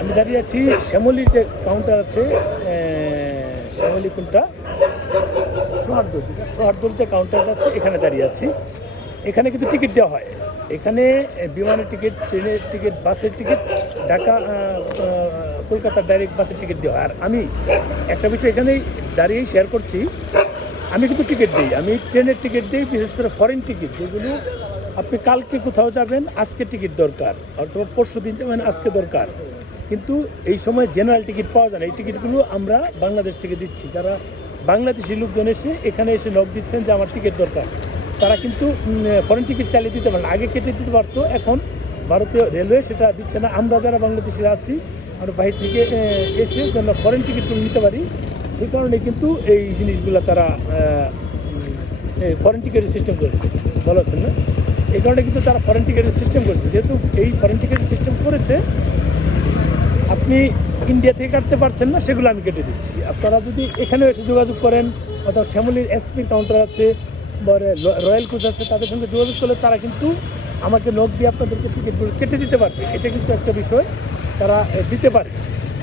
আমি দাঁড়িয়ে আছি, শ্যামলির যে কাউন্টার আছে শ্যামলি কোনটা? সোহারদুর যে কাউন্টারটা আছে, এখানে দাঁড়িয়ে আছি। এখানে কিন্তু টিকিট দেওয়া হয়। এখানে বিমানের টিকিট ট্রেনের টিকিট বাসের টিকিট ঢাকা কলকাতার ডাইরেক্ট বাসের টিকিট দেওয়া হয়। আর আমি একটা বিষয় এখানেই দাঁড়িয়েই শেয়ার করছি, আমি কিন্তু টিকিট দিই। আমি ট্রেনের টিকিট দিই, বিশেষ করে ফরেন টিকিট যেগুলো আপনি কালকে কোথাও যাবেন, আজকে টিকিট দরকার, অথবা পরশু দিন যাবেন, আজকে দরকার। কিন্তু এই সময় জেনারেল টিকিট পাওয়া যায় না। এই টিকিটগুলো আমরা বাংলাদেশ থেকে দিচ্ছি। যারা বাংলাদেশি লোকজন এসে এখানে এসে নক দিচ্ছেন যে আমার টিকিট দরকার, তারা কিন্তু ফরেন টিকিট চালিয়ে দিতে পারে আগে কেটে দিতে পারতো, এখন ভারতীয় রেলওয়ে সেটা দিচ্ছে না। আমরা যারা বাংলাদেশিরা আছি, আমরা বাহির থেকে এসে যেন ফরেন টিকিটগুলো নিতে পারি সেই কারণে কিন্তু এই জিনিসগুলো তারা ফরেন টিকিটের সিস্টেম করেছে। ভালো আছেন না? এই কারণে কিন্তু তারা ফরেন টিকিটের সিস্টেম করেছে। যেহেতু এই ফরেন টিকিটের সিস্টেম আপনি ইন্ডিয়া থেকে কাটতে পারছেন না, সেগুলো আমি কেটে দিচ্ছি। আপনারা যদি এখানে এসে যোগাযোগ করেন, অথবা শ্যামলির এসপি কাউন্টার আছে বা রয়্যাল ক্রুজ আছে, তাদের সঙ্গে যোগাযোগ করলে তারা কিন্তু আমাকে নোট দিয়ে আপনাদেরকে টিকিটগুলো কেটে দিতে পারবে। এটা কিন্তু একটা বিষয়, তারা দিতে পারে।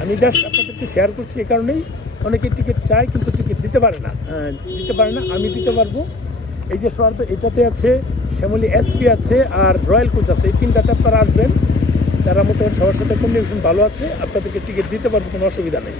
আমি জাস্ট আপনাদেরকে শেয়ার করছি এই কারণেই। অনেকে টিকিট চায় কিন্তু টিকিট দিতে পারে না। দিতে পারে না, আমি দিতে পারব। এই যে শহর এটাতে আছে, শ্যামলি এসপি আছে আর রয়্যাল কোচ আছে, এই তিনটাতে আপনারা আসবেন। তারা মোটামুটি সবার সাথে কমিউনিকেশন ভালো আছে আপনাদেরকে টিকিট দিতে পারব কোনো অসুবিধা নেই।